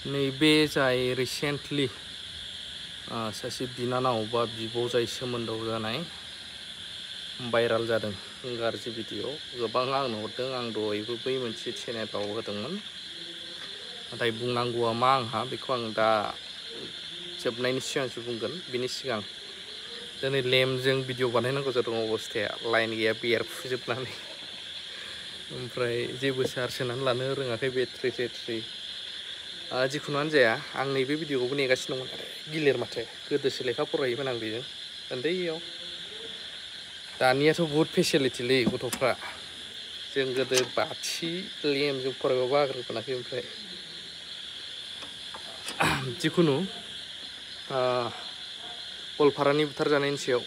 नैबे जाय रिसेन्टलि सासे बिनानाव बा बिब' जाय सोमोन्दोआव जानाय भाइराल जादों गाज्रि भिडिअ गोबां आंनो हरदों आं दहायबो बै मोनसे चेनेलाव होदोंमोन नाथाय बुंनांगौआ मा आंहा बेखौ आं दा जोबनायनि सिगांसो बुंगोन बिनि सिगां दिनै लेम्पजों भिडिअ बानायनांगौ जादों अबस्थाया लाइन गैया बेरफुजोबनानै ओमफ्राय जेबो चार्ज होनानै लानो रोङाखै बेटारि टेट्रि जिखुनुआनो जाया आं नैबे भिडिअखौबो नेगासिनो दंमोन आरो गिलिर माथो गोदोसो लेखा फरायोमोन आं बेजों उन्दैयाव दानियाथ' बहुद फेसिलिटिलै गथ'फ्रा जों गोदो बाथि लेम्पजों फरायबाबो आग्रह मोनाखै ओमफ्राय जिखुनु गवालपारानि बुथारजानायनि सायाव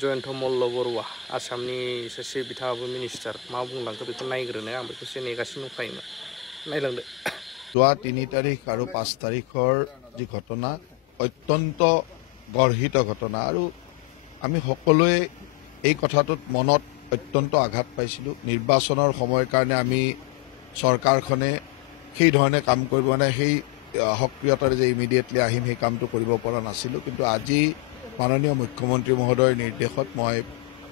जयन्त मल्ल बरुवा आसामनि सासे बिथाङाबो मिनिस्टार मा बुंलांखो बेखौ नायग्रोनो आं बेखौसो नेगासिनो दंखायोमोन नायलांदो যোৱা ৩ তাৰিখ আৰু ৫ তাৰিখৰ যি ঘটনা অত্যন্ত গৰ্হিত ঘটনা আৰু আমি সকলোৱে এই কথাটোত মনত অত্যন্ত আঘাত পাইছিলোঁ নিৰ্বাচনৰ সময়ৰ কাৰণে আমি চৰকাৰখনে সেই ধৰণে কাম কৰিব মানে সেই সক্ৰিয়তাৰে যে ইমিডিয়েটলি আহিম সেই কামটো কৰিব পৰা নাছিলোঁ কিন্তু আজি মাননীয় মুখ্যমন্ত্ৰী মহোদয়ৰ নিৰ্দেশত মই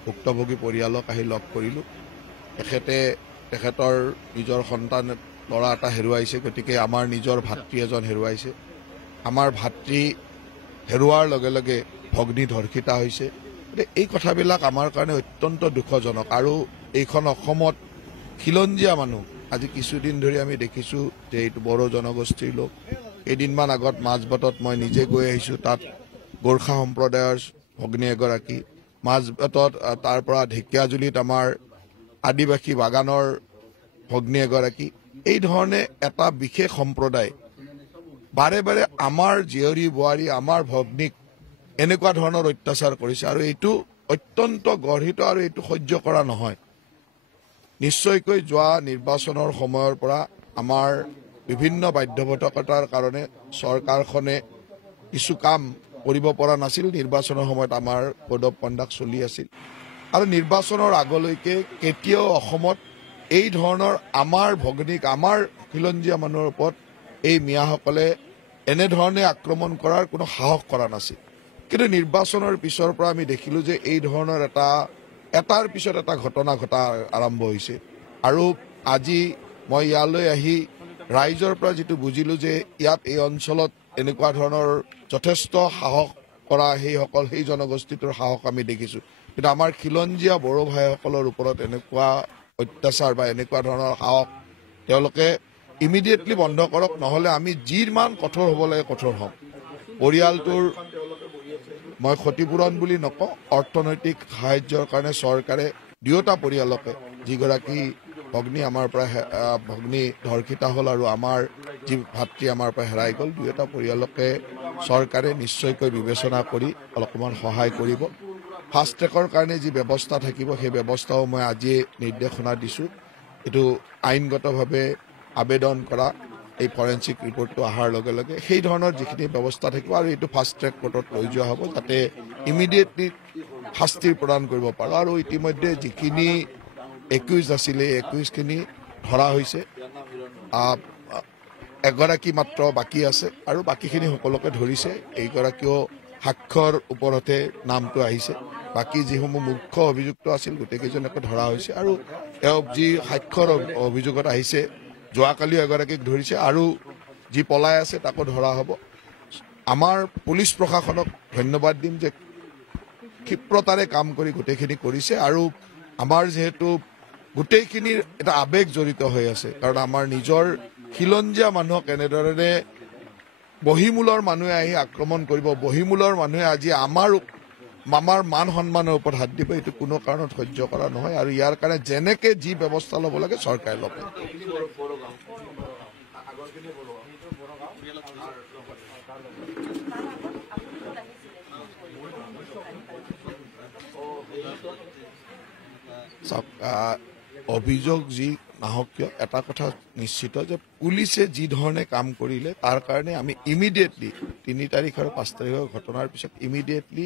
ভুক্তভোগী পৰিয়ালক আহি লগ কৰিলোঁ তেখেতৰ নিজৰ সন্তান ল'ৰা এটা হেৰুৱাইছে গতিকে আমাৰ নিজৰ ভাতৃ এজন হেৰুৱাইছে আমাৰ ভাতৃ হেৰুৱাৰ লগে লগে ভগ্নী ধৰ্ষিতা হৈছে এই কথাবিলাক আমাৰ কাৰণে অত্যন্ত দুখজনক আৰু এইখন অসমত খিলঞ্জীয়া মানুহ আজি কিছুদিন ধৰি আমি দেখিছোঁ যে এইটো বড়ো জনগোষ্ঠীৰ লোক কেইদিনমান আগত মাজবাটত মই নিজে গৈ আহিছোঁ তাত গোৰ্খা সম্প্ৰদায়ৰ ভগ্নী এগৰাকী মাজবাটত তাৰ পৰা ঢেকীয়াজুলিত আমাৰ আদিবাসী বাগানৰ ভগ্নী এগৰাকী এই ধৰণে এটা বিশেষ সম্প্ৰদায় বাৰে বাৰে আমাৰ জীয়ৰী বোৱাৰী আমাৰ ভগ্নীক এনেকুৱা ধৰণৰ অত্যাচাৰ কৰিছে আৰু এইটো অত্যন্ত গৰ্হিত আৰু এইটো সহ্য কৰা নহয় নিশ্চয়কৈ যোৱা নিৰ্বাচনৰ সময়ৰ পৰা আমাৰ বিভিন্ন বাধ্যবাধকতাৰ কাৰণে চৰকাৰখনে কিছু কাম কৰিব পৰা নাছিল নিৰ্বাচনৰ সময়ত আমাৰ কোড অফ কণ্ডাক্ট চলি আছিল আৰু নিৰ্বাচনৰ আগলৈকে কেতিয়াও অসমত এই ধৰণৰ আমাৰ ভগ্নীক আমাৰ খিলঞ্জীয়া মানুহৰ ওপৰত এই মিয়াসকলে এনেধৰণে আক্ৰমণ কৰাৰ কোনো সাহস কৰা নাছিল কিন্তু নিৰ্বাচনৰ পিছৰ পৰা আমি দেখিলোঁ যে এই ধৰণৰ এটাৰ পিছত এটা ঘটনা ঘটা আৰম্ভ হৈছে আৰু আজি মই ইয়ালৈ আহি ৰাইজৰ পৰা যিটো বুজিলোঁ যে ইয়াত এই অঞ্চলত এনেকুৱা ধৰণৰ যথেষ্ট সাহস কৰা সেই জনগোষ্ঠীটোৰ সাহস আমি দেখিছোঁ কিন্তু আমাৰ খিলঞ্জীয়া বড়ো ভাইসকলৰ ওপৰত এনেকুৱা অত্যাচাৰ বা এনেকুৱা ধৰণৰ সাহস তেওঁলোকে ইমিডিয়েটলি বন্ধ কৰক নহ'লে আমি যিমান কঠোৰ হ'ব লাগে কঠোৰ হ'ম পৰিয়ালটোৰ মই ক্ষতিপূৰণ বুলি নকওঁ অৰ্থনৈতিক সাহায্যৰ কাৰণে চৰকাৰে দুয়োটা পৰিয়ালকে যিগৰাকী ভগ্নী আমাৰ পৰা ভগ্নী ধৰ্ষিতা হ'ল আৰু আমাৰ যি ভাতৃ আমাৰ পৰা হেৰাই গ'ল দুয়োটা পৰিয়ালকে চৰকাৰে নিশ্চয়কৈ বিবেচনা কৰি অলপমান সহায় কৰিব ফাষ্ট ট্ৰেকৰ কাৰণে যি ব্যৱস্থা থাকিব সেই ব্যৱস্থাও মই আজিয়ে নিৰ্দেশনা দিছোঁ এইটো আইনগতভাৱে আবেদন কৰা এই ফৰেনচিক ৰিপৰ্টটো অহাৰ লগে লগে সেই ধৰণৰ যিখিনি ব্যৱস্থা থাকিব আৰু এইটো ফাষ্ট ট্ৰেক কোৰ্টত লৈ যোৱা হ'ব যাতে ইমিডিয়েটলি শাস্তি প্ৰদান কৰিব পাৰোঁ আৰু ইতিমধ্যে যিখিনি 21 আছিলে 21খিনি ধৰা হৈছে এগৰাকী মাত্ৰ বাকী আছে আৰু বাকীখিনি সকলোকে ধৰিছে এইগৰাকীও সাক্ষৰ ওপৰতে নামটো আহিছে বাকী যিসমূহ মুখ্য অভিযুক্ত আছিল গোটেইকেইজনকে ধৰা হৈছে আৰু তেওঁ যি সাক্ষৰ অভিযোগত আহিছে যোৱাকালিও এগৰাকীক ধৰিছে আৰু যি পলাই আছে তাকো ধৰা হ'ব আমাৰ পুলিচ প্ৰশাসনক ধন্যবাদ দিম যে ক্ষিপ্ৰতাৰে কাম কৰি গোটেইখিনি কৰিছে আৰু আমাৰ যিহেতু গোটেইখিনিৰ এটা আৱেগ জড়িত হৈ আছে কাৰণ আমাৰ নিজৰ খিলঞ্জীয়া মানুহক এনেধৰণে বহিমূলৰ মানুহে আহি আক্ৰমণ কৰিব বহিমূলৰ মানুহে আজি আমাৰ মান সন্মানৰ ওপৰত হাত দিব এইটো কোনো কাৰণত সহ্য কৰা নহয় আৰু ইয়াৰ কাৰণে যেনেকে যি ব্যৱস্থা ল'ব লাগে চৰকাৰে ল'ব অভিযোগ যি নাহক কিয় এটা কথা নিশ্চিত যে পুলিচে যি ধৰণে কাম কৰিলে তাৰ কাৰণে আমি ইমিডিয়েটলি ৩ তাৰিখ আৰু ৫ তাৰিখৰ ঘটনাৰ পিছত ইমিডিয়েটলি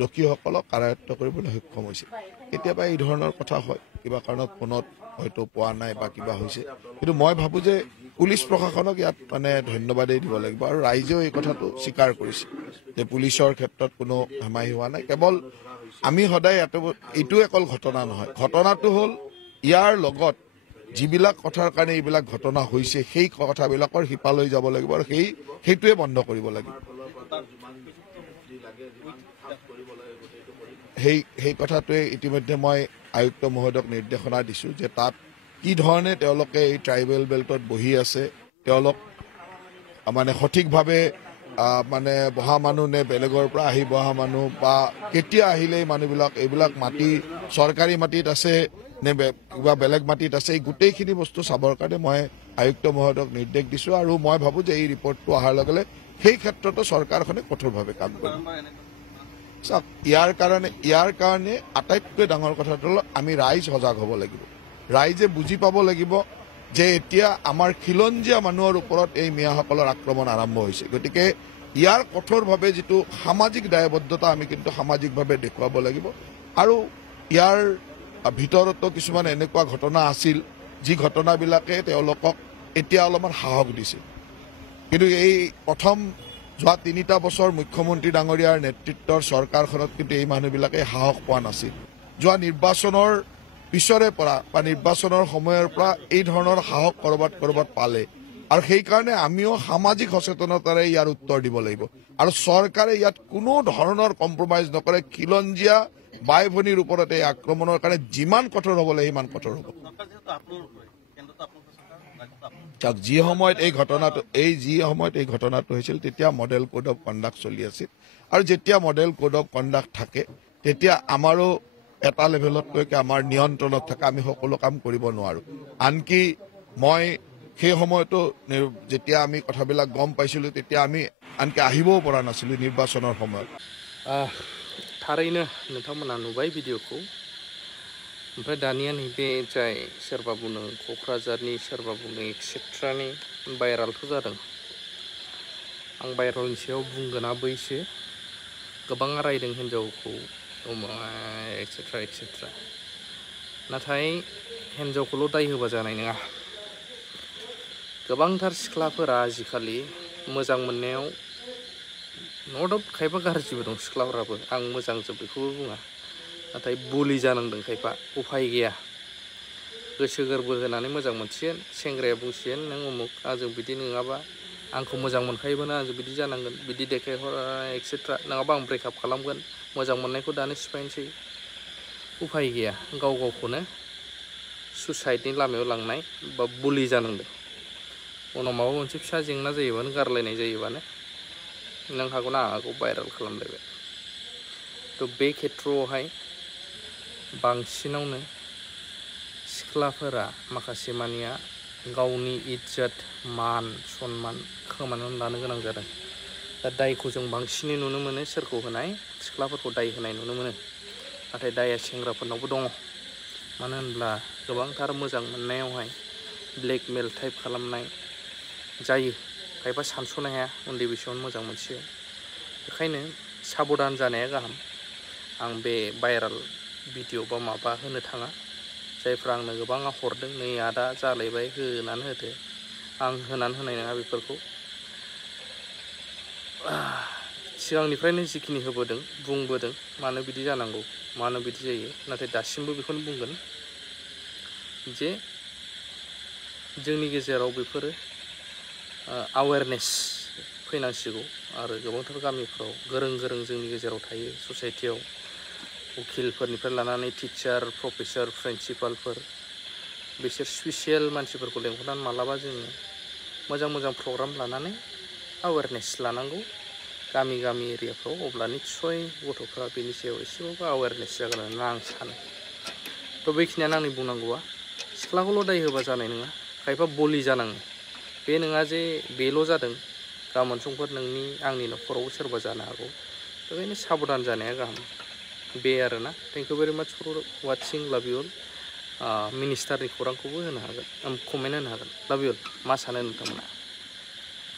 দোষীসকলক কাৰায়ত্ব কৰিবলৈ সক্ষম হৈছে কেতিয়াবা এই ধৰণৰ কথা হয় কিবা কাৰণত ফোনত হয়তো পোৱা নাই বা কিবা হৈছে কিন্তু মই ভাবোঁ যে পুলিচ প্ৰশাসনক ইয়াত মানে ধন্যবাদেই দিব লাগিব আৰু ৰাইজেও এই কথাটো স্বীকাৰ কৰিছে যে পুলিচৰ ক্ষেত্ৰত কোনো হেমাহি হোৱা নাই কেৱল আমি সদায় এইটো অকল ঘটনা নহয় ঘটনাটো হ'ল ইয়াৰ লগত যিবিলাক কথাৰ কাৰণে এইবিলাক ঘটনা হৈছে সেই কথাবিলাকৰ শিপালৈ যাব লাগিব আৰু সেইটোৱে বন্ধ কৰিব লাগিব সেই কথাটোৱে ইতিমধ্যে মই আয়ুক্ত মহোদয়ক নিৰ্দেশনা দিছোঁ যে তাত কি ধৰণে তেওঁলোকে এই ট্ৰাইবেল বেল্টত বহি আছে তেওঁলোক মানে সঠিকভাৱে মানে বহা মানুহ নে বেলেগৰ পৰা আহি বহা মানুহ বা কেতিয়া আহিলে এই মানুহবিলাক এইবিলাক মাটি চৰকাৰী মাটিত আছে নে কিবা বেলেগ মাটিত আছে এই গোটেইখিনি বস্তু চাবৰ কাৰণে মই আয়ুক্ত মহোদয়ক নিৰ্দেশ দিছোঁ আৰু মই ভাবোঁ যে এই ৰিপৰ্টটো অহাৰ লগে লগে সেই ক্ষেত্ৰতো চৰকাৰখনে কঠোৰভাৱে কাম কৰিব চাওক ইয়াৰ কাৰণে আটাইতকৈ ডাঙৰ কথাটো হ'ল আমি ৰাইজ সজাগ হ'ব লাগিব ৰাইজে বুজি পাব লাগিব যে এতিয়া আমাৰ খিলঞ্জীয়া মানুহৰ ওপৰত এই মিয়াসকলৰ আক্ৰমণ আৰম্ভ হৈছে গতিকে ইয়াৰ কঠোৰভাৱে যিটো সামাজিক দায়বদ্ধতা আমি কিন্তু সামাজিকভাৱে দেখুৱাব লাগিব আৰু ইয়াৰ ভিতৰতো কিছুমান এনেকুৱা ঘটনা আছিল যি ঘটনাবিলাকে তেওঁলোকক এতিয়া অলপমান সাহস দিছে কিন্তু এই প্ৰথম যোৱা ৩টা বছৰ মুখ্যমন্ত্ৰী ডাঙৰীয়াৰ নেতৃত্বৰ চৰকাৰখনত কিন্তু এই মানুহবিলাকে সাহস পোৱা নাছিল যোৱা নিৰ্বাচনৰ পিছৰে পৰা বা নিৰ্বাচনৰ সময়ৰ পৰা এই ধৰণৰ সাহস কৰবাত পালে আৰু সেইকাৰণে আমিও সামাজিক সচেতনতাৰে ইয়াৰ উত্তৰ দিব লাগিব আৰু চৰকাৰে ইয়াত কোনো ধৰণৰ কম্প্ৰমাইজ নকৰে খিলঞ্জীয়া বাই ভনীৰ ওপৰত এই আক্ৰমণৰ কাৰণে যিমান কঠোৰ হ'ব লাগে সিমান কঠোৰ হ'ব যি সময়ত এই ঘটনাটো হৈছিল তেতিয়া মডেল কোড অফ কণ্ডাক্ট চলি আছিল আৰু যেতিয়া মডেল কোড অফ কণ্ডাক্ট থাকে তেতিয়া আমাৰো এটা লেভেলতলৈকে আমাৰ নিয়ন্ত্ৰণত থাকে আমি সকলো কাম কৰিব নোৱাৰোঁ আনকি মই সেই সময়তো যেতিয়া আমি কথাবিলাক গম পাইছিলোঁ তেতিয়া আমি আনকি আহিবও পৰা নাছিলোঁ নিৰ্বাচনৰ সময়ত थारैनो नोंथांमोना नुबाय भिडिअखौ ओमफ्राय दानिया नैबे जाय सोरबा बुङो क'क्राझारनि सोरबा बुङो एक्सेट्रानि भाइरालथ' जादों आं भाइरालनि सायाव बुंगोना बैसो गोबां रायदों हिन्जावखौ एक्सेट्रा नाथाय हिन्जावखौल' दाय होबा जानाय नङा गोबांथार सिख्लाफोरा आजिखालि मोजां मोननायाव न' डाउट खायफा गाज्रिबो दं सिख्लाफोराबो आं मोजांजों बेखौबो बुङा नाथाय बुलि जानांदों खायफा उफाय गैया गोसो गोरबो होनानै मोजां मोनसिगोन सेंग्राया बुंसिगोन नों उमुक आंजों बिदि नङाबा आंखौ मोजां मोनखायोबा आंजों बिदि जानांगोन बिदि देखायहर एक्सेट्रा नङाबा आं ब्रेकआप खालामगोन मोजां मोननायखौ दानो सिफायनोसै उफाय गैया गाव गावखौनो सुसाइडनि लामायाव लांनाय बा बुलि जानांदों उनाव माबा मोनसे फिसा जेंना जायोबानो गारलायनाय जायोबानो नों हागौ ना आंखौ भाइराल खालामलायबाय थ' बे खेथ्रआवहाय बांसिनावनो सिख्लाफोरा माखासे मानिया गावनि इज्जत मान सन्मान खोमानानै लानो गोनां जादों दा दायखौ जों बांसिनै नुनो मोनो सोरखौ होनाय सिख्लाफोरखौ दाय होनाय नुनो मोनो नाथाय दाया सेंग्राफोरनावबो दङ मानो होनब्ला गोबांथार मोजां मोननायावहाय ब्लेकमेल टाइप खालामनाय जायो खायफा सानस'नो हाया उन्दै बैसोआवनो मोजां मोनसिगोन बेखायनो साबधान जानाया गाहाम आं बे भाइराल भिडिअ बा माबा होनो थाङा जायफ्रा आंनो गोबाङा हरदों नै आदा जालायबाय होनानै होदो आं होनानै होनाय नङा बेफोरखौ सिगांनिफ्रायनो जिखिनि होबोदों बुंबोदों मानो बिदि जानांगौ मानो बिदि जायो नाथाय दासिमबो बेखौनो बुंगोन जे जोंनि गेजेराव बेफोरो awareness फैनांसिगौ आरो गोबांथार गामिफ्राव गोरों जोंनि गेजेराव थायो ससाइटियाव उकिलफोरनिफ्राय लानानै टिचार प्रफेसर प्रिन्सिपालफोर बिसोर स्पेसियेल मानसिफोरखौ लेंहरनानै मालाबा जोङो मोजां प्रग्राम लानानै awareness लानांगौ गामि एरियाफ्राव अब्ला निस्सय गथ'फ्रा बेनि सायाव एसेबाबो awareness जागोन होनना आं सानो थ' बेखिनियानो आंनि बुंनांगौआ सिख्लाखौल' दाय होबा जानाय नङा खायफा बलि जानाङो बे नङा जे बेल' जादों गाबोन समफोर नोंनि आंनि न'खरावबो सोरबा जानो हागौ बेखायनो साबधान जानाया गाहाम बे आरोना थेंक इउ भेरि माच फर वाचिं लाभ इउ अल मिनिस्टारनि खौरांखौबो होनो हागोन कमेन्ट होनो हागोन लाभ इउ अल मा सानो नोंथांमोना